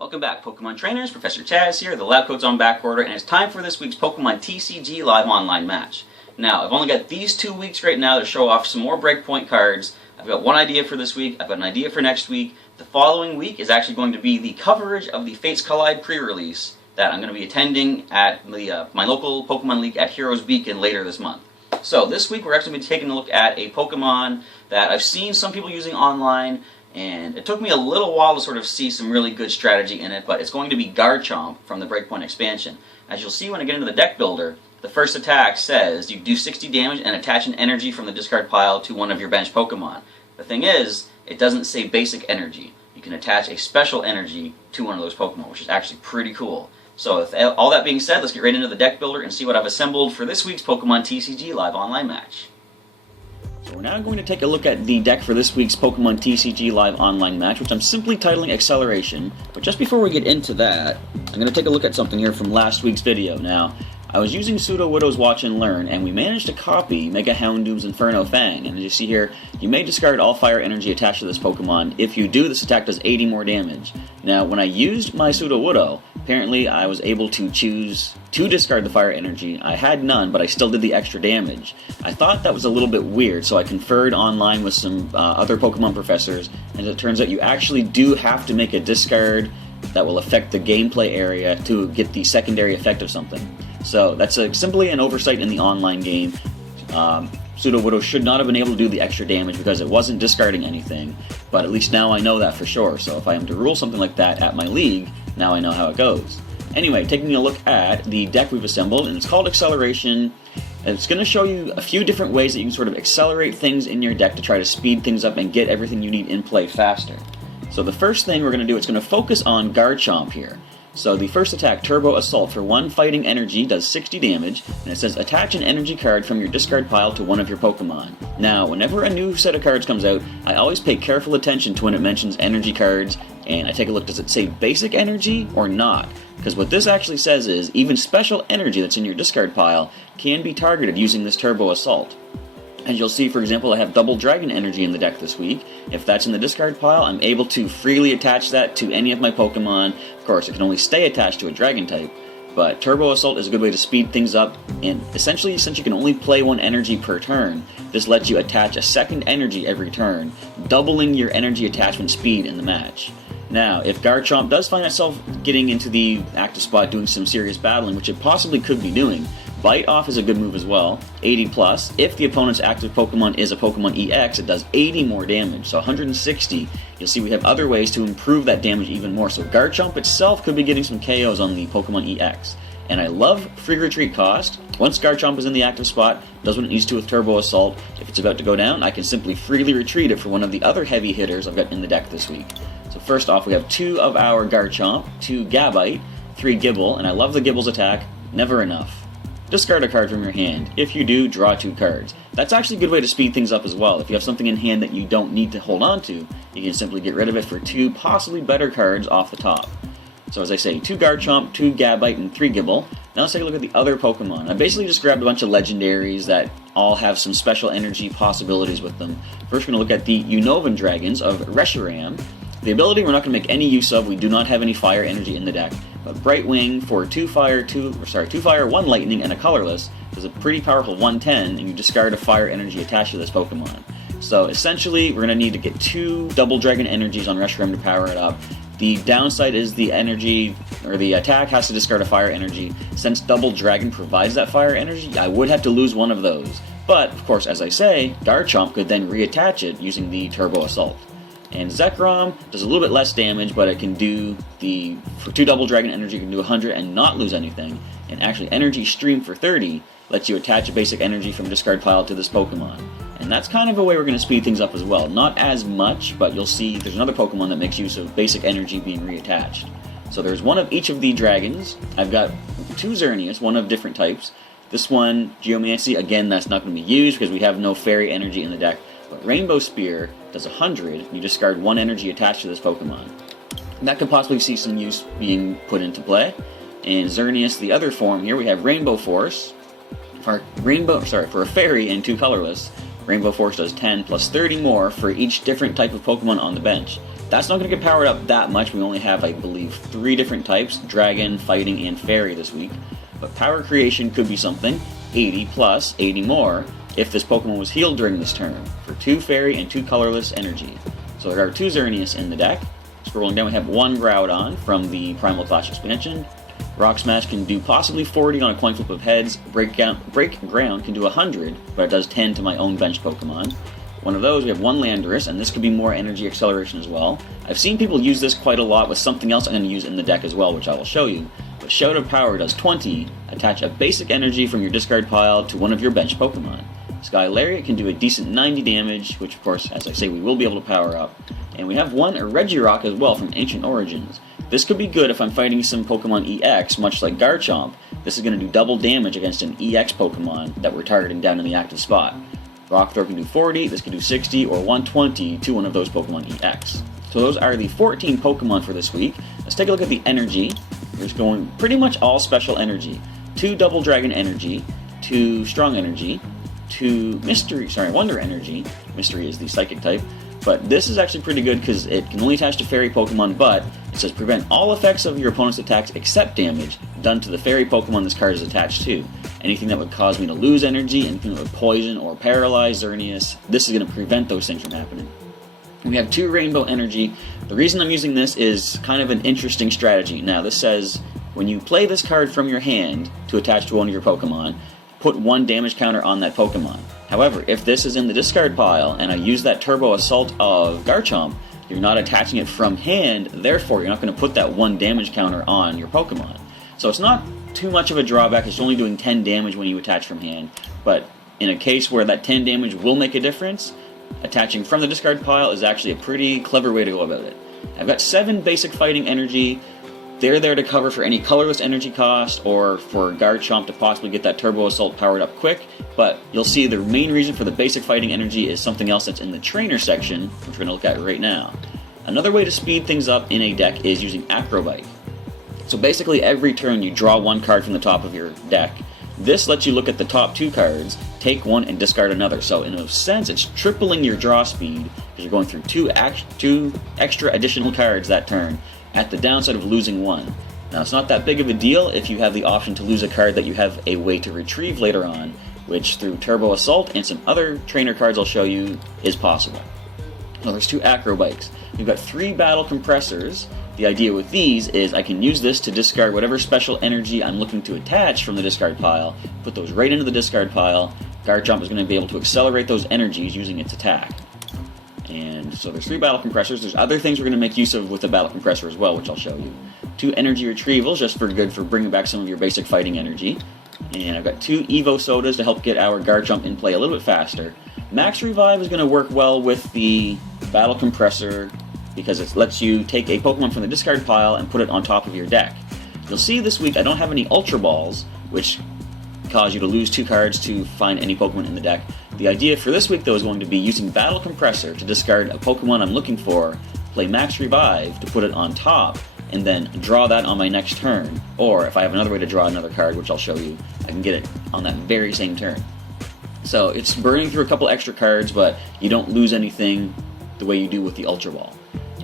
Welcome back, Pokemon trainers. Professor Chaz here. The lab coat's on back order, and it's time for this week's Pokemon TCG live online match. Now, I've only got these 2 weeks right now to show off some more BREAKpoint cards. I've got one idea for this week. I've got an idea for next week. The following week is actually going to be the coverage of the Fates Collide pre-release that I'm going to be attending at the, my local Pokemon League at Heroes Beacon later this month. So this week we're actually going to be taking a look at a Pokemon that I've seen some people using online, and it took me a little while to sort of see some really good strategy in it, but it's going to be Garchomp from the BREAKpoint expansion. As you'll see when I get into the deck builder, the first attack says you do 60 damage and attach an energy from the discard pile to one of your bench Pokemon. The thing is, it doesn't say basic energy. You can attach a special energy to one of those Pokemon, which is actually pretty cool. So with all that being said, let's get right into the deck builder and see what I've assembled for this week's Pokemon TCG live online match. So we're now going to take a look at the deck for this week's Pokemon TCG live online match, which I'm simply titling Acceleration. But just before we get into that, I'm going to take a look at something here from last week's video. Now, I was using Pseudo-Widow's Watch and Learn, and we managed to copy Mega Houndoom's Inferno Fang. And as you see here, you may discard all fire energy attached to this Pokemon. If you do, this attack does 80 more damage. Now, when I used my Pseudo-Widow, apparently I was able to choose to discard the fire energy. I had none, but I still did the extra damage. I thought that was a little bit weird, so I conferred online with some other Pokemon professors, and it turns out you actually do have to make a discard that will affect the gameplay area to get the secondary effect of something. So that's simply an oversight in the online game. Pseudo-Widow should not have been able to do the extra damage because it wasn't discarding anything, but at least now I know that for sure. So if I am to rule something like that at my league, now I know how it goes. Anyway, taking a look at the deck we've assembled, and it's called Acceleration. And it's going to show you a few different ways that you can sort of accelerate things in your deck to try to speed things up and get everything you need in play faster. So the first thing we're going to do, it's going to focus on Garchomp here. So the first attack, Turbo Assault, for 1 fighting energy, does 60 damage, and it says attach an energy card from your discard pile to one of your Pokemon. Now, whenever a new set of cards comes out, I always pay careful attention to when it mentions energy cards, and I take a look, does it say basic energy or not? Because what this actually says is, even special energy that's in your discard pile can be targeted using this Turbo Assault. As you'll see, for example, I have Double Dragon Energy in the deck this week. If that's in the discard pile, I'm able to freely attach that to any of my Pokemon. Of course, it can only stay attached to a Dragon type, but Turbo Assault is a good way to speed things up, and essentially, since you can only play 1 energy per turn, this lets you attach a second energy every turn, doubling your energy attachment speed in the match. Now, if Garchomp does find itself getting into the active spot doing some serious battling, which it possibly could be doing, Bite Off is a good move as well, 80 plus. If the opponent's active Pokemon is a Pokemon EX, it does 80 more damage, so 160. You'll see we have other ways to improve that damage even more, so Garchomp itself could be getting some KOs on the Pokemon EX. And I love free retreat cost. Once Garchomp is in the active spot, does what it needs to with Turbo Assault. If it's about to go down, I can simply freely retreat it for one of the other heavy hitters I've got in the deck this week. So first off, we have 2 of our Garchomp, 2 Gabite, 3 Gibble, and I love the Gibble's attack, never enough. Discard a card from your hand. If you do, draw 2 cards. That's actually a good way to speed things up as well. If you have something in hand that you don't need to hold on to, you can simply get rid of it for 2 possibly better cards off the top. So as I say, 2 Garchomp, 2 Gabite, and 3 Gibble. Now let's take a look at the other Pokemon. I basically just grabbed a bunch of legendaries that all have some special energy possibilities with them. First we're going to look at the Unova Dragons of Reshiram. The ability we're not going to make any use of. We do not have any fire energy in the deck. But Bright Wing for 2 fire, 1 lightning, and a colorless is a pretty powerful 110, and you discard a fire energy attached to this Pokemon. So essentially, we're going to need to get 2 Double Dragon energies on Reshiram to power it up. The downside is the energy, or the attack has to discard a fire energy. Since Double Dragon provides that fire energy, I would have to lose one of those. But, of course, as I say, Garchomp could then reattach it using the Turbo Assault. And Zekrom does a little bit less damage, but it can do for 2 Double Dragon energy, it can do 100 and not lose anything. And actually, Energy Stream for 30 lets you attach a basic energy from discard pile to this Pokemon. And that's kind of a way we're going to speed things up as well. Not as much, but you'll see there's another Pokemon that makes use of basic energy being reattached. So there's 1 of each of the dragons. I've got 2 Xerneas, 1 of different types. This one, Geomancy, again, that's not going to be used because we have no fairy energy in the deck. But Rainbow Spear does 100, and you discard 1 energy attached to this Pokemon. And that could possibly see some use being put into play. And Xerneas, the other form here, we have Rainbow Force. For a fairy and 2 colorless, Rainbow Force does 10 plus 30 more for each different type of Pokemon on the bench. That's not going to get powered up that much. We only have, I believe, 3 different types, Dragon, Fighting, and Fairy this week. But Power Creation could be something, 80 plus, 80 more, if this Pokemon was healed during this turn, for 2 Fairy and 2 colorless energy. So there are 2 Xerneas in the deck. Scrolling down, we have 1 Groudon from the Primal Clash expansion. Rock Smash can do possibly 40 on a coin flip of heads. Break Ground can do 100, but it does 10 to my own bench Pokemon. One of those, we have 1 Landorus, and this could be more energy acceleration as well. I've seen people use this quite a lot with something else I'm going to use in the deck as well, which I will show you. But Shout of Power does 20, attach a basic energy from your discard pile to one of your bench Pokemon. Sky Lariat can do a decent 90 damage, which of course, as I say, we will be able to power up. And we have 1 Regirock as well from Ancient Origins. This could be good if I'm fighting some Pokemon EX, much like Garchomp. This is going to do double damage against an EX Pokemon that we're targeting down in the active spot. Rockthor can do 40, this can do 60, or 120 to one of those Pokemon EX. So those are the 14 Pokemon for this week. Let's take a look at the energy. We're just going pretty much all special energy. 2 Double Dragon energy, 2 Strong energy, 2 Wonder energy. Mystery is the psychic type. But this is actually pretty good because it can only attach to Fairy Pokemon, but it says prevent all effects of your opponent's attacks except damage done to the Fairy Pokemon this card is attached to. Anything that would cause me to lose energy, anything that would poison or paralyze Xerneas, this is going to prevent those things from happening. We have 2 Rainbow Energy. The reason I'm using this is kind of an interesting strategy. Now this says when you play this card from your hand to attach to one of your Pokemon, put 1 damage counter on that Pokemon. However, if this is in the discard pile and I use that Turbo Assault of Garchomp, you're not attaching it from hand, therefore you're not going to put that 1 damage counter on your Pokemon. So it's not too much of a drawback, it's only doing 10 damage when you attach from hand, but in a case where that 10 damage will make a difference, attaching from the discard pile is actually a pretty clever way to go about it. I've got 7 basic fighting energy. They're there to cover for any colorless energy cost or for Garchomp to possibly get that Turbo Assault powered up quick, but you'll see the main reason for the basic fighting energy is something else that's in the trainer section, which we're going to look at right now. Another way to speed things up in a deck is using Acro. So basically every turn you draw 1 card from the top of your deck. This lets you look at the top 2 cards, take 1 and discard another. So in a sense it's tripling your draw speed because you're going through 2 extra additional cards that turn, at the downside of losing 1. Now it's not that big of a deal if you have the option to lose a card that you have a way to retrieve later on, which through Turbo Assault and some other trainer cards I'll show you is possible. Now there's 2 Acro Bikes. We've got 3 Battle Compressors. The idea with these is I can use this to discard whatever special energy I'm looking to attach from the discard pile, put those right into the discard pile. Garchomp is going to be able to accelerate those energies using its attack. And so there's 3 Battle Compressors. There's other things we're going to make use of with the Battle Compressor as well, which I'll show you. 2 Energy Retrievals, just for bringing back some of your basic fighting energy. And I've got 2 Evo Sodas to help get our Garchomp in play a little bit faster. Max Revive is going to work well with the Battle Compressor because it lets you take a Pokemon from the discard pile and put it on top of your deck. You'll see this week I don't have any Ultra Balls, which cause you to lose 2 cards to find any Pokemon in the deck. The idea for this week though is going to be using Battle Compressor to discard a Pokemon I'm looking for, play Max Revive to put it on top, and then draw that on my next turn. Or if I have another way to draw another card, which I'll show you, I can get it on that very same turn. So it's burning through a couple extra cards, but you don't lose anything the way you do with the Ultra Ball.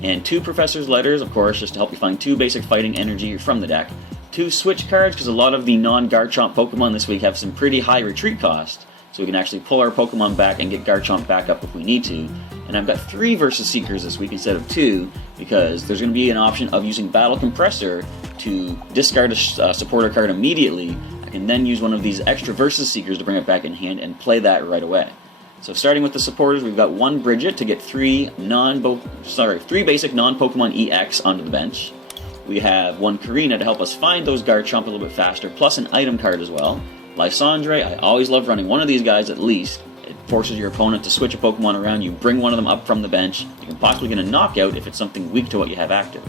And 2 Professor's Letters, of course, just to help you find 2 basic fighting energy from the deck. 2 Switch cards, because a lot of the non-Garchomp Pokemon this week have some pretty high retreat cost, so we can actually pull our Pokemon back and get Garchomp back up if we need to. And I've got 3 Versus Seekers this week instead of 2, because there's going to be an option of using Battle Compressor to discard a supporter card immediately. I can then use one of these extra Versus Seekers to bring it back in hand and play that right away. So starting with the supporters, we've got 1 Bridget to get 3 basic non-Pokemon EX onto the bench. We have 1 Karina to help us find those Garchomp a little bit faster, plus an item card as well. Lysandre, I always love running one of these guys at least. It forces your opponent to switch a Pokemon around, you bring one of them up from the bench, you can possibly get a knockout if it's something weak to what you have active.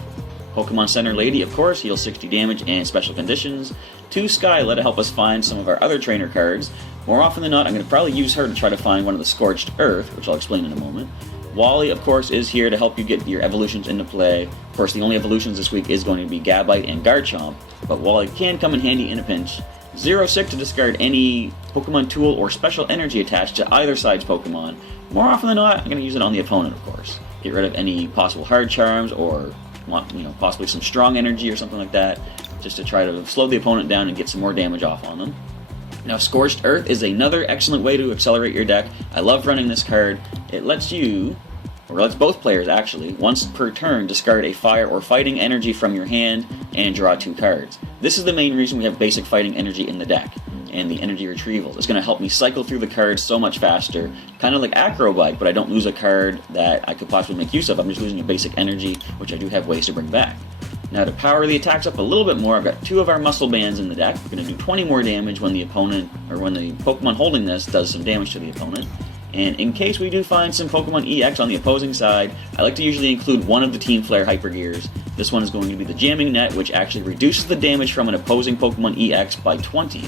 Pokemon Center Lady, of course, heals 60 damage and special conditions. 2 Skyla to help us find some of our other trainer cards. More often than not, I'm going to probably use her to try to find one of the Scorched Earth, which I'll explain in a moment. Wally, of course, is here to help you get your evolutions into play. Of course, the only evolutions this week is going to be Gabite and Garchomp, but Wally can come in handy in a pinch. Xerosic to discard any Pokemon tool or special energy attached to either side's Pokemon. More often than not, I'm going to use it on the opponent, of course. get rid of any possible hard charms or possibly some strong energy or something like that, just to try to slow the opponent down and get some more damage off on them. Now, Scorched Earth is another excellent way to accelerate your deck. I love running this card. It lets you, or lets both players actually, once per turn discard a fire or fighting energy from your hand and draw 2 cards. This is the main reason we have basic fighting energy in the deck, and the energy retrievals. It's going to help me cycle through the cards so much faster, kind of like Acro, but I don't lose a card that I could possibly make use of. I'm just losing a basic energy, which I do have ways to bring back. Now, to power the attacks up a little bit more, I've got 2 of our muscle bands in the deck. We're going to do 20 more damage when the opponent, or when the Pokemon holding this does some damage to the opponent. And in case we do find some Pokemon EX on the opposing side, I like to usually include one of the Team Flare Hyper Gears. This one is going to be the Jamming Net, which actually reduces the damage from an opposing Pokemon EX by 20.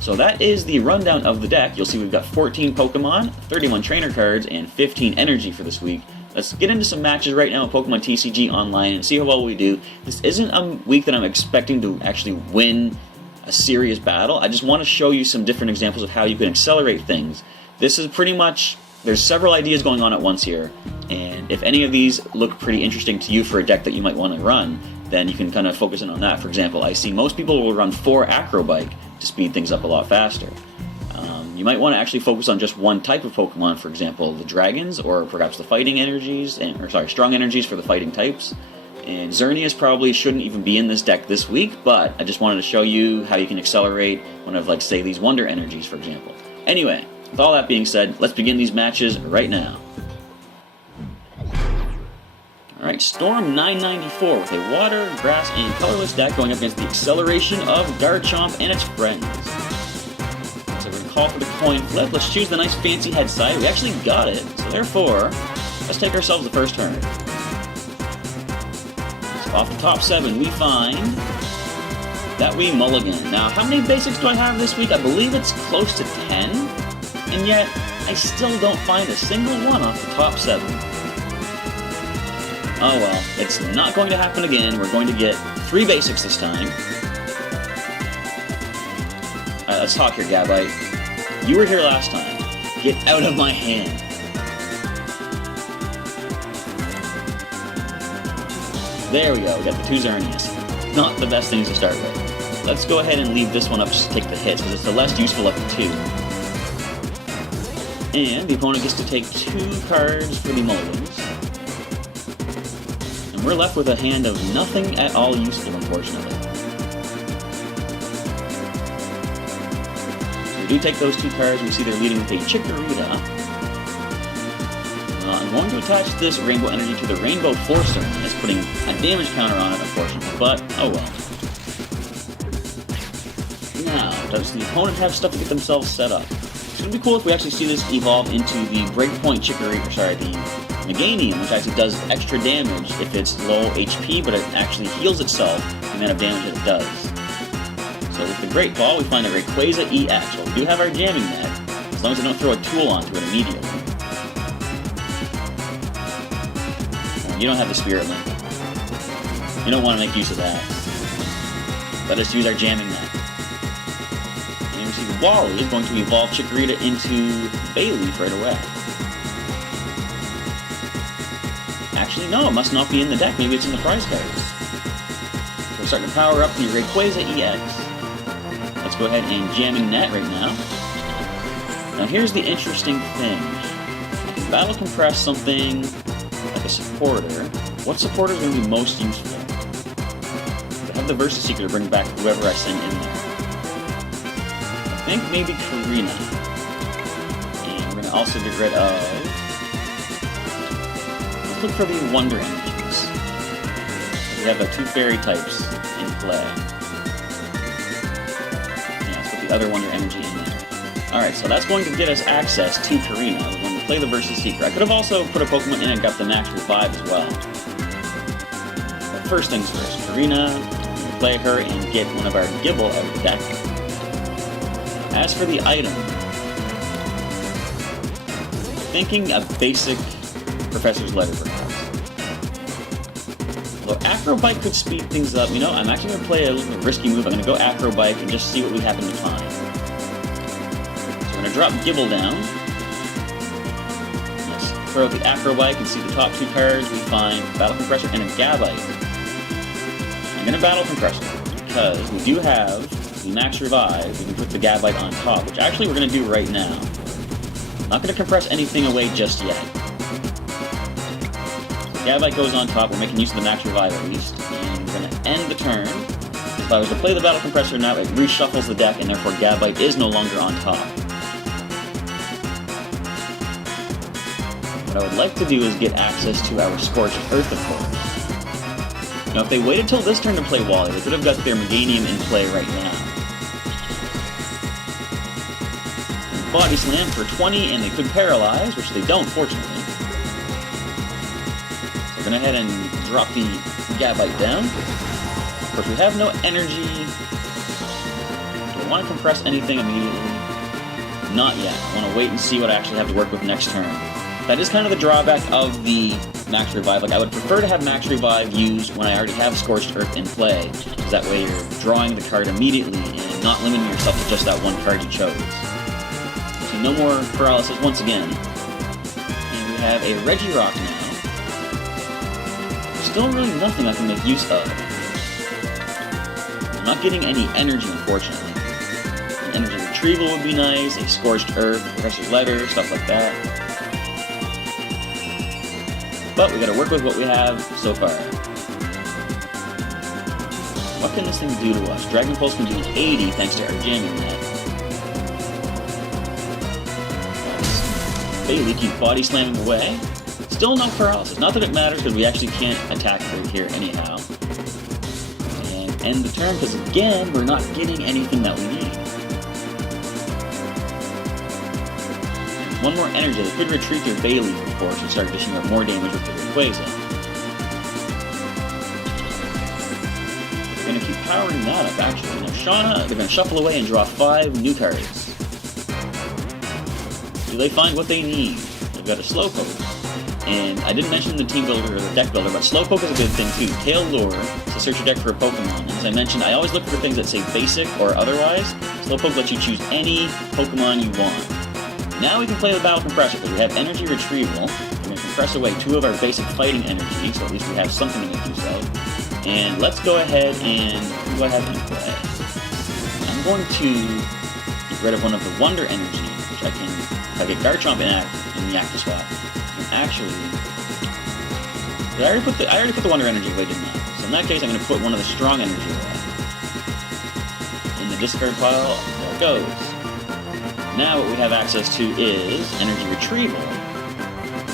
So that is the rundown of the deck. You'll see we've got 14 Pokemon, 31 trainer cards, and 15 energy for this week. Let's get into some matches right now in Pokemon TCG Online and see how well we do. This isn't a week that I'm expecting to actually win a serious battle. I just want to show you some different examples of how you can accelerate things. This is pretty much, there's several ideas going on at once here, and if any of these look pretty interesting to you for a deck that you might want to run, then you can kind of focus in on that. For example, I see most people will run 4 Acro to speed things up a lot faster. You might want to actually focus on just one type of Pokemon, for example, the dragons, or perhaps the fighting energies, strong energies for the fighting types. And Xerneas probably shouldn't even be in this deck this week, but I just wanted to show you how you can accelerate one of, like, say, these Wonder energies, for example. Anyway, with all that being said, let's begin these matches right now. Alright, Storm 994 with a water, grass, and colorless deck going up against the acceleration of Garchomp and its friends. So we're going to call for the coin flip. Let's choose the nice fancy head side. We actually got it, so therefore, let's take ourselves the first turn. So off the top 7, we find that we mulligan. Now, how many basics do I have this week? I believe it's close to 10, and yet I still don't find a single one off the top 7. Oh well, it's not going to happen again. We're going to get 3 basics this time. Alright, let's talk here, Gabite. You were here last time. Get out of my hand. There we go, we got the 2 Xerneas. Not the best things to start with. Let's go ahead and leave this one up just to take the hits, because it's the less useful of the 2. And the opponent gets to take 2 cards for the mulligans. And we're left with a hand of nothing at all useful, unfortunately. So we do take those 2 cards. We see they're leading with a Chikorita. I'm going to attach this Rainbow Energy to the Rainbow Forcer. It's putting a damage counter on it, unfortunately, but oh well. Now, does the opponent have stuff to get themselves set up? It's going to be cool if we actually see this evolve into the BREAKpoint Chikorita, the Meganium, which actually does extra damage if it's low HP, but it actually heals itself the amount of damage that it does. So with the Great Ball, we find a Rayquaza-EX. Well, we do have our Jamming Net, as long as I don't throw a tool onto it immediately. You don't have the Spirit Link. You don't want to make use of that. Let us use our Jamming Net. And we see Wally is going to evolve Chikorita into Bayleaf right away. Actually, no, it must not be in the deck. Maybe it's in the prize cards. So we're starting to power up the Rayquaza-EX. Let's go ahead and Jamming Net right now. Now here's the interesting thing. I can Battle Compress something like a supporter. What supporter is going to be most useful? I have the Versus Seeker to bring back whoever I send in there. I think maybe Karina. And we're going to also get rid of... Look for the Wonder Energies. We have the 2 fairy types in play. Yeah, let's put the other Wonder Energy in there. Alright, so that's going to get us access to Karina. We're going to play the Versus Seeker. I could have also put a Pokemon in and got the max revive as well. But first things first, Karina, we're going to play her and get one of our Gibble out of the deck. As for the item, thinking a basic Professor's Letter, perhaps. Although Acrobike could speed things up, I'm actually going to play a little risky move. I'm going to go Acrobike and just see what we happen to find. So we're going to drop Gibble down. Yes, throw out the Acro bike and see the top two cards. We find Battle Compressor and a Gabite. I'm going to Battle Compressor because we do have the Max Revive. We can put the Gabite on top, which actually we're going to do right now. Not going to compress anything away just yet. So Gabite goes on top. We're making use of the Max Revive at least. And we're going to end the turn. If I was to play the Battle Compressor now, it reshuffles the deck, and therefore Gabite is no longer on top. What I would like to do is get access to our Scorched Earth, of course. Now, if they waited till this turn to play Wally, they could have got their Meganium in play right now. Body Slam for 20, and they could Paralyze, which they don't, fortunately. So we're going to head and drop the Gabite down. Of course, we have no energy. Do I want to compress anything immediately? Not yet. I want to wait and see what I actually have to work with next turn. That is kind of the drawback of the Max Revive. Like, I would prefer to have Max Revive used when I already have Scorched Earth in play, because that way you're drawing the card immediately and not limiting yourself to just that one card you chose. So no more paralysis once again. And we have a Regirock now. Still really nothing I can make use of. I'm not getting any energy, unfortunately. An energy retrieval would be nice, a Scorched Earth, Professor's Letter, stuff like that. But we gotta work with what we have so far. What can this thing do to us? Dragon Pulse can do 80 thanks to our jamming net. Bailey keeps body slamming away. Still no paralysis. Not that it matters because we actually can't attack her here anyhow. And end the turn because again, we're not getting anything that we need. One more energy. They could retreat their Bailey, of course, and start dishing out more damage with the Rayquaza. We're going to keep powering that up, actually. Now, Shauna, they're going to shuffle away and draw 5 new cards. Do they find what they need? They've got a Slowpoke. And I didn't mention the team builder or the deck builder, but Slowpoke is a good thing, too. Tail Lure to search your deck for a Pokemon. And as I mentioned, I always look for things that say basic or otherwise. Slowpoke lets you choose any Pokemon you want. Now we can play the Battle Compressor because we have energy retrieval. We're going to compress away 2 of our basic fighting energy, so at least we have something to make use of. And let's go ahead and who do I have in play? I'm going to get rid of one of the Wonder Energy, which I can, if I get Garchomp in the active spot, I can actually. I already put the Wonder Energy away, didn't I? So in that case, I'm going to put one of the Strong Energy away. In the discard pile, there it goes. Now what we have access to is energy retrieval.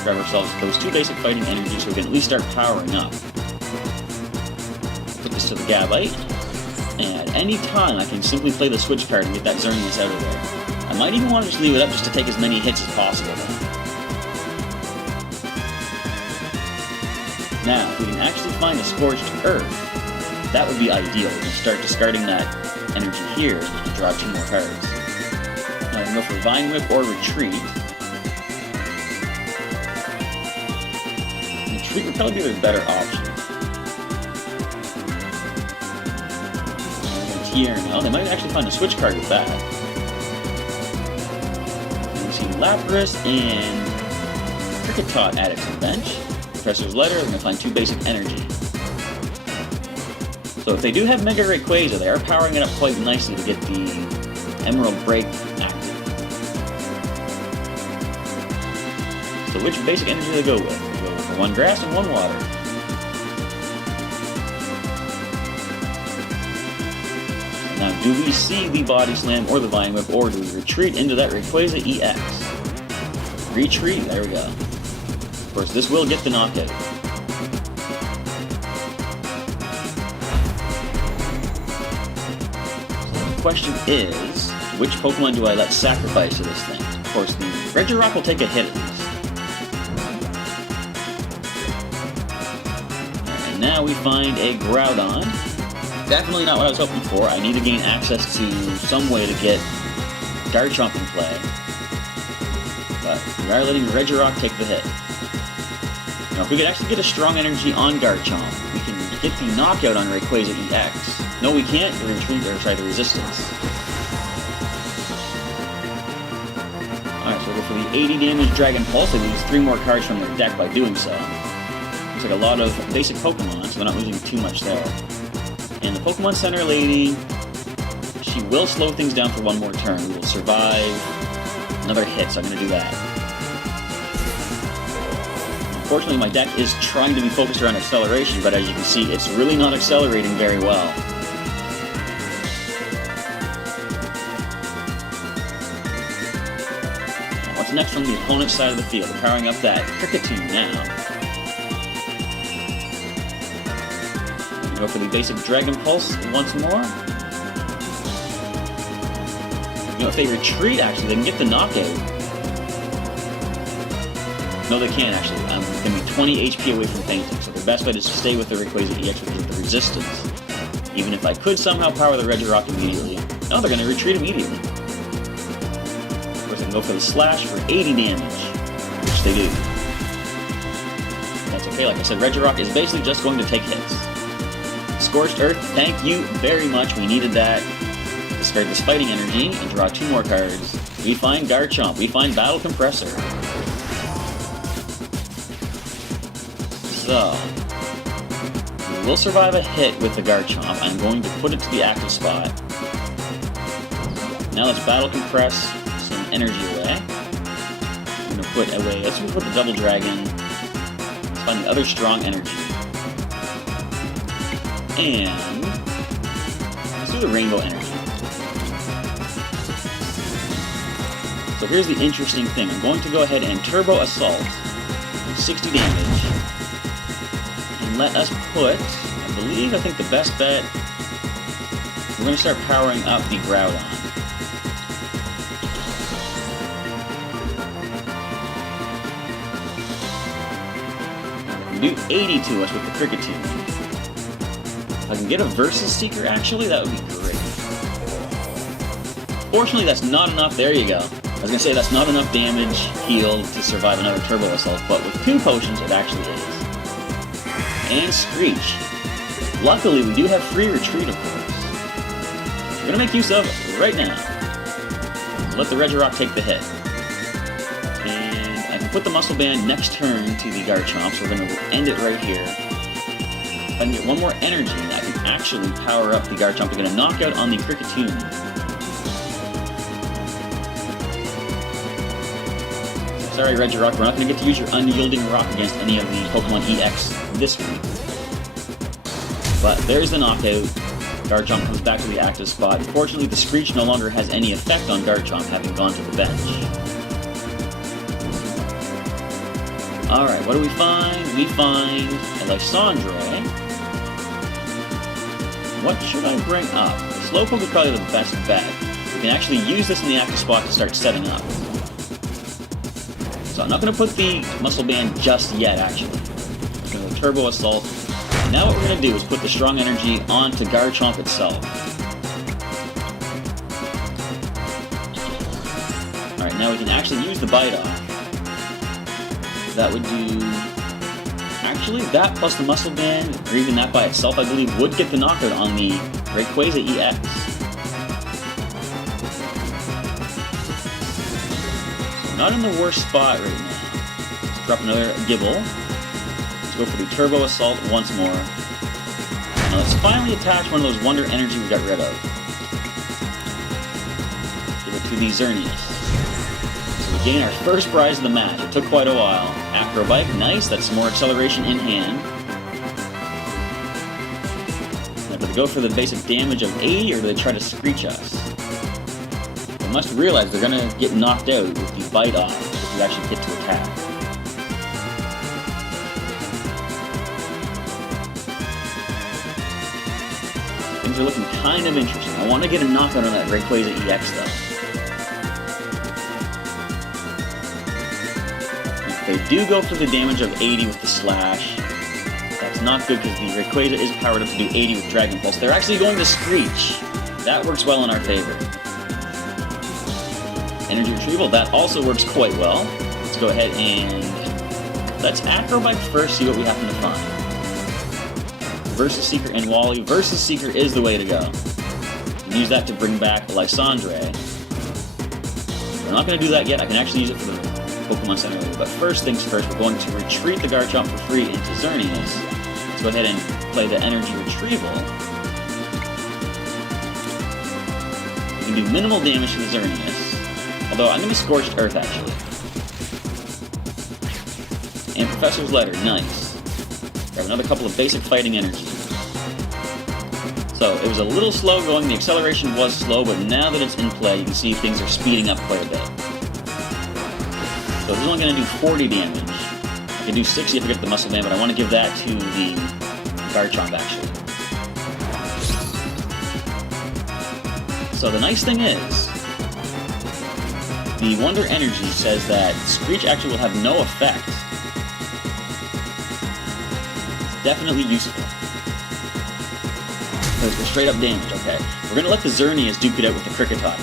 Grab ourselves those 2 basic fighting energies so we can at least start powering up. Put this to the Gabite. And at any time I can simply play the switch card and get that Xerneas out of there. I might even want to just leave it up just to take as many hits as possible. Now, if we can actually find a Scorched Earth, that would be ideal. We can start discarding that energy here and draw 2 more cards. Now I can go for Vine Whip or Retreat. Retreat would probably be the better option. TRNL, they might actually find a switch card with that. And we see Lapras and Kricketot added to the bench. Professor's Letter, we're going to find 2 basic energy. So if they do have Mega Rayquaza, they are powering it up quite nicely to get the Emerald Break active. So which basic energy do they go with? They go for 1 grass and 1 water. Now, do we see the Body Slam or the Vine Whip, or do we retreat into that Rayquaza-EX? Retreat, there we go. Of course, this will get the knockout. So the question is, which Pokemon do I let sacrifice to this thing? Of course, the Regirock will take a hit at least. And now we find a Groudon. Definitely not what I was hoping for. I need to gain access to some way to get Garchomp in play. But we are letting Regirock take the hit. Now, if we could actually get a strong energy on Garchomp, we can get the knockout on Rayquaza-EX. No, we can't. The retreat, or sorry, the resistance. Alright, so we're We'll go for the 80 damage Dragon Pulse. They lose 3 more cards from their deck by doing so. Looks like a lot of basic Pokemon, so they're not losing too much there. And the Pokemon Center Lady, she will slow things down for one more turn. We will survive another hit, so I'm going to do that. Unfortunately, my deck is trying to be focused around acceleration, but as you can see, it's really not accelerating very well. What's next from the opponent's side of the field? We're powering up that Kricketune now. Go for the basic Dragon Pulse once more. You know, if they retreat, actually, they can get the knockout. No, they can't, actually. I'm going to be 20 HP away from fainting, so the best bet is to stay with the Rayquaza-EX with the resistance. Even if I could somehow power the Regirock immediately. No, they're going to retreat immediately. Of course, I can go for the Slash for 80 damage, which they do. That's okay, like I said, Regirock is basically just going to take hits. Scorched Earth, thank you very much, we needed that. Discard this Fighting Energy and draw 2 more cards. We find Garchomp, we find Battle Compressor. So, we will survive a hit with the Garchomp. I'm going to put it to the active spot. Now let's Battle Compress some energy away. I'm going to put away, let's put the Double Dragon. Let's find the other strong energy. And let's do the Rainbow Energy. So here's the interesting thing. I'm going to go ahead and Turbo Assault, 60 damage, and let us put, I think the best bet, we're going to start powering up the Groudon. Do 80 to us with the Kricketune. If I can get a Versus Seeker, actually, that would be great. Fortunately, that's not enough. There you go. I was going to say that's not enough damage healed to survive another Turbo Assault, but with 2 potions, it actually is. And Screech. Luckily, we do have free retreat, of course. We're going to make use of right now. Let the Regirock take the hit. And I can put the Muscle Band next turn to the Garchomp, so we're going to end it right here. If I can get 1 more energy, I can actually power up the Garchomp to get a knockout on the Kricketune. Sorry, Regirock, we're not going to get to use your unyielding rock against any of the Pokemon EX this week. But there's the knockout. Garchomp comes back to the active spot. Unfortunately, the Screech no longer has any effect on Garchomp, having gone to the bench. Alright, what do we find? We find a Lysandre. What should I bring up? The Slowpoke is probably the best bet. We can actually use this in the active spot to start setting up. So I'm not going to put the Muscle Band just yet, actually. I'm going to Turbo Assault. Now what we're going to do is put the strong energy onto Garchomp itself. Alright, now we can actually use the Bite Off. That would do... Actually, that plus the Muscle Band, or even that by itself, I believe, would get the knockout on the Rayquaza-EX. So not in the worst spot right now. Let's drop another Gibble. Let's go for the Turbo Assault once more. Now let's finally attach one of those Wonder Energy we got rid of. Give it to the Xerneas. Gain our first prize of the match. It took quite a while. Acro Bike, nice. That's some more acceleration in hand. Now, do they go for the basic damage of 80, or do they try to Screech us? They must realize they're going to get knocked out with the Bite Off if we actually get to attack. Things are looking kind of interesting. I want to get a knockout on that Rayquaza-EX though. They do go for the damage of 80 with the Slash. That's not good because the Rayquaza is powered up to do 80 with Dragon Pulse. They're actually going to Screech. That works well in our favor. Energy Retrieval, that also works quite well. Let's go ahead and let's Acro Bike first, see what we happen to find. Versus Seeker and Wally. Versus Seeker is the way to go. Use that to bring back Lysandre. We're I'm not going to do that yet. I can actually use it for the Pokemon Center later. But first things first, we're going to retreat the Garchomp for free into Xerneas. Let's go ahead and play the energy retrieval. We can do minimal damage to the Xerneas. Although I'm going to Scorched Earth actually. And Professor's Letter, nice. Grab another couple of basic fighting energy. So it was a little slow going, the acceleration was slow, but now that it's in play, you can see things are speeding up quite a bit. So this is only going to do 40 damage. I can do 60 if I get the Muscle Band, but I want to give that to the Garchomp actually. So the nice thing is, the Wonder Energy says that Screech actually will have no effect. It's definitely useful. For straight up damage, okay. We're gonna let the Xerneas duke it out with the Kricketot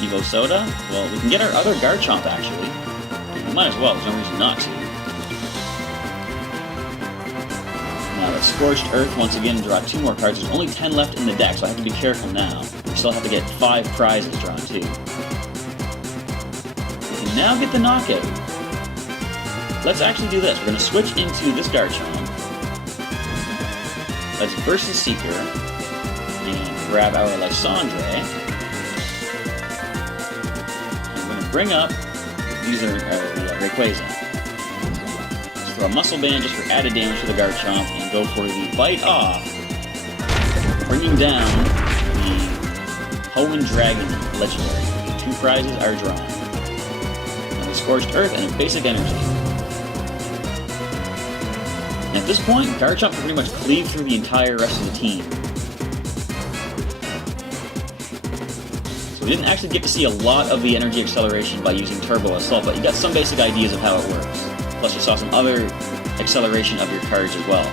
here. Evo Soda? Well, we can get our other Garchomp actually. We might as well, there's no reason not to. Now let's Scorched Earth once again and draw 2 more cards. There's only 10 left in the deck, so I have to be careful now. We still have to get 5 prizes drawn too. We can now get the knockout. Let's actually do this. We're gonna switch into this Garchomp. Let's Versus Seeker and grab our Lysandre. And we're going to bring up Rayquaza. Let's throw a Muscle Band just for added damage to the Garchomp and go for the Bite Off, bringing down the Hoenn Dragon Legendary. 2 prizes are drawn. And a Scorched Earth and a Basic Energy. At this point, Garchomp can pretty much cleave through the entire rest of the team. So we didn't actually get to see a lot of the energy acceleration by using Turbo Assault, but you got some basic ideas of how it works. Plus you saw some other acceleration of your cards as well.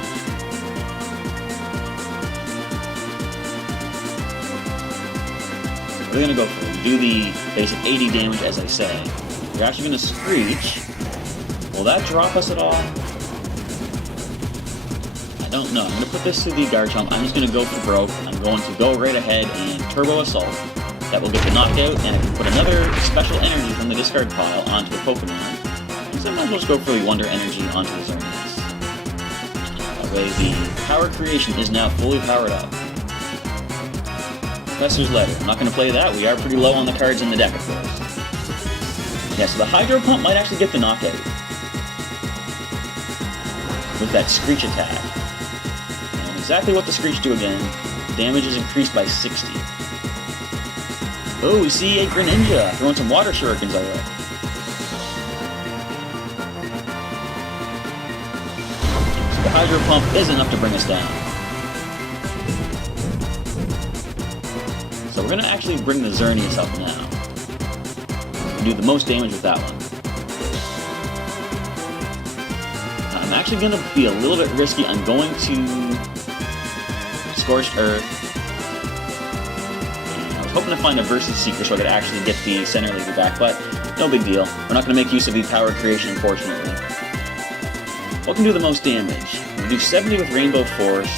We're going to go for it. Do the basic 80 damage as I say. You're actually going to Screech. Will that drop us at all? I don't know. I'm going to put this to the Garchomp. I'm just going to go for broke. I'm going to go right ahead and Turbo Assault. That will get the knockout, and I can put another special energy from the discard pile onto a Pokemon. And sometimes we'll just go for the Wonder Energy onto the Xerneas. That way the Power Creation is now fully powered up. Professor's Letter. I'm not going to play that. We are pretty low on the cards in the deck, of course. Yeah, so the Hydro Pump might actually get the knockout with that Screech attack. And exactly what the Screech do again. Damage is increased by 60. Oh, we see a Greninja throwing some water shurikens our way. So the Hydro Pump is enough to bring us down. So we're going to actually bring the Xerneas up now. And do the most damage with that one. Now, I'm actually going to be a little bit risky. I'm going to Scorched Earth. Hoping to find a Versus Seeker so I could actually get the Center Leader back, but no big deal. We're not going to make use of the Power Creation, unfortunately. What can do the most damage? We'll do 70 with Rainbow Force,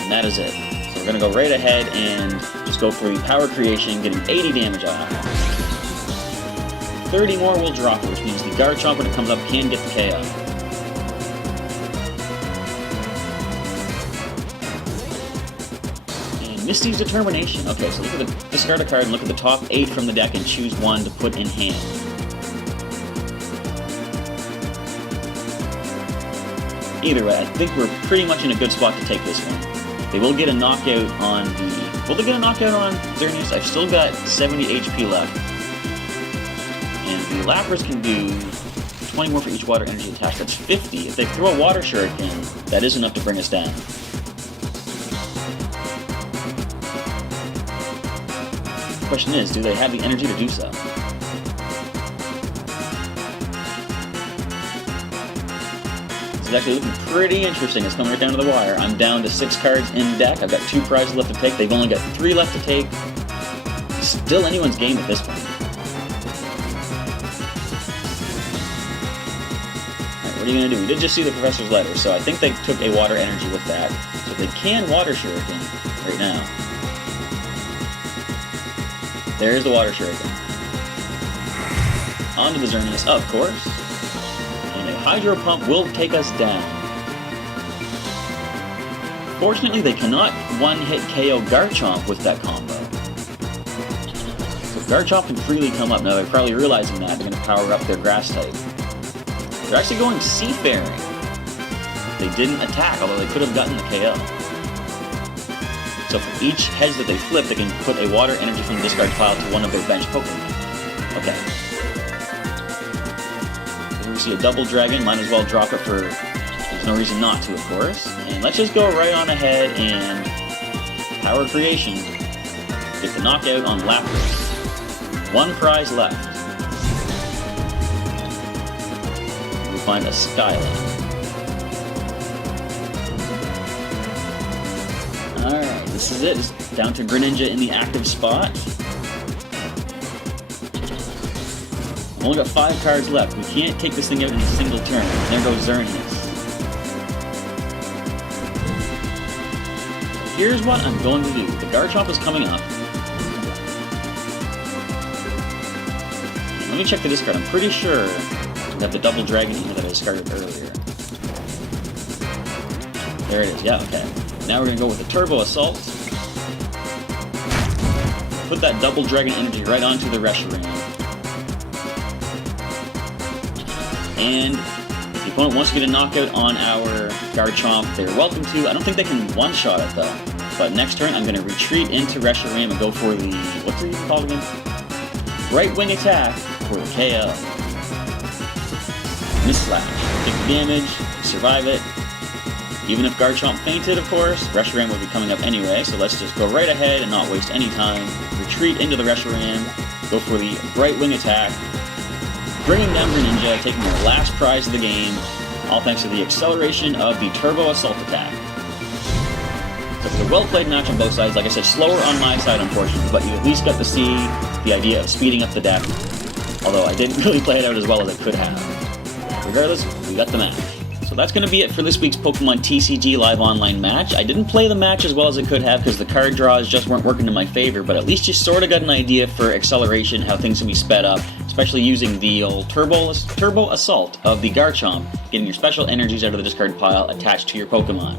and that is it. So we're going to go right ahead and just go for the Power Creation, getting 80 damage off. 30 more will drop it, which means the Garchomp, when it comes up, can get the KO. Misty's Determination. Okay, so look at the discard a card and look at the top 8 from the deck and choose one to put in hand. Either way, I think we're pretty much in a good spot to take this one. They will get a knockout on the... Will they get a knockout on Xerneas? I've still got 70 HP left. And the Lapras can do 20 more for each water energy attack. That's 50. If they throw a water shuriken, that is enough to bring us down. The question is, do they have the energy to do so? This is actually looking pretty interesting. It's coming right down to the wire. I'm down to 6 cards in deck. I've got 2 prizes left to take. They've only got 3 left to take. Still anyone's game at this point. Alright, what are you going to do? We did just see the Professor's Letter, so I think they took a water energy with that. So they can water shuriken right now. There's the Water Shuriken. Onto the Xerneas, of course. And a Hydro Pump will take us down. Fortunately, they cannot one-hit KO Garchomp with that combo. So Garchomp can freely come up. Now, they're probably realizing that. They're going to power up their Grass type. They're actually going Seafaring. They didn't attack, although they could have gotten the KO. So for each heads that they flip, they can put a water energy from the discard pile to one of their bench Pokemon. Okay. Here we see a double dragon, might as well drop it for... There's no reason not to, of course. And let's just go right on ahead and Power Creation. Get the knockout on Lapras. One prize left. We'll find a Skyline. Alright, this is it. It's down to Greninja in the active spot. We've only got 5 cards left. We can't take this thing out in a single turn. There goes Xerneas. Here's what I'm going to do. The Garchomp is coming up. Let me check the discard. I'm pretty sure that the double dragon here that I discarded earlier. There it is. Yeah, okay. Now we're going to go with the Turbo Assault. Put that double dragon energy right onto the Reshiram. And if the opponent wants to get a knockout on our Garchomp, they're welcome to. I don't think they can one-shot it though. But next turn I'm going to retreat into Reshiram and go for the... what's it even called again? Right Wing Attack for a KO. Miss Slash. Take the damage, survive it. Even if Garchomp fainted, of course, Reshiram will be coming up anyway, so let's just go right ahead and not waste any time. Retreat into the Reshiram, go for the Bright Wing Attack, bringing down Greninja, taking the last prize of the game, all thanks to the acceleration of the Turbo Assault attack. So it was a well-played match on both sides. Like I said, slower on my side, unfortunately, but you at least got to see the idea of speeding up the deck, although I didn't really play it out as well as I could have. Regardless, we got the match. So that's going to be it for this week's Pokemon TCG Live Online match. I didn't play the match as well as I could have because the card draws just weren't working in my favor, but at least you sort of got an idea for acceleration, how things can be sped up, especially using the old Turbo Assault of the Garchomp, getting your special energies out of the discard pile attached to your Pokemon.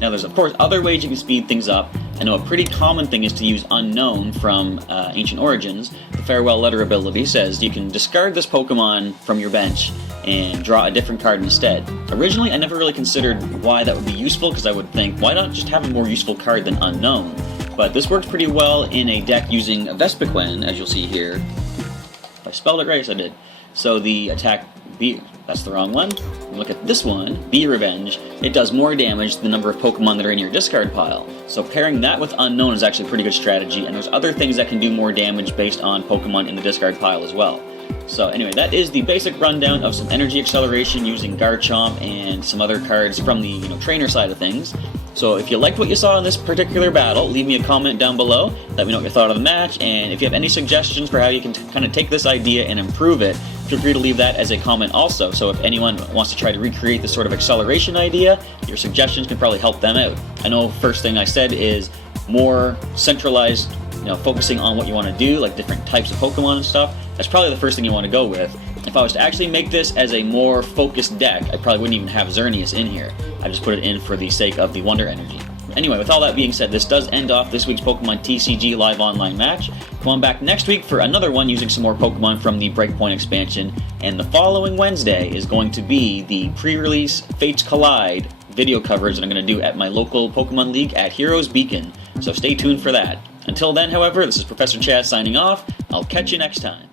Now there's of course other ways you can speed things up. I know a pretty common thing is to use Unknown from Ancient Origins. The Farewell Letter ability says you can discard this Pokemon from your bench and draw a different card instead. Originally, I never really considered why that would be useful, because I would think, why not just have a more useful card than Unknown? But this works pretty well in a deck using a Vespiquen, as you'll see here. If I spelled it right, yes I did. So the attack B, that's the wrong one. Look at this one, Be Revenge. It does more damage than the number of Pokemon that are in your discard pile. So pairing that with Unknown is actually a pretty good strategy, and there's other things that can do more damage based on Pokemon in the discard pile as well. So anyway, that is the basic rundown of some energy acceleration using Garchomp and some other cards from the trainer side of things. So if you liked what you saw in this particular battle, leave me a comment down below. Let me know what you thought of the match, and if you have any suggestions for how you can kind of take this idea and improve it, feel free to leave that as a comment also. So if anyone wants to try to recreate this sort of acceleration idea, your suggestions can probably help them out. I know first thing I said is more centralized, focusing on what you want to do, like different types of Pokemon and stuff. That's probably the first thing you want to go with. If I was to actually make this as a more focused deck, I probably wouldn't even have Xerneas in here. I just put it in for the sake of the Wonder Energy. Anyway, with all that being said, this does end off this week's Pokemon TCG Live Online match. Come on back next week for another one using some more Pokemon from the BREAKpoint expansion, and the following Wednesday is going to be the pre-release Fates Collide video coverage that I'm going to do at my local Pokemon League at Heroes Beacon, so stay tuned for that. Until then, however, this is Professor Chaz signing off. I'll catch you next time.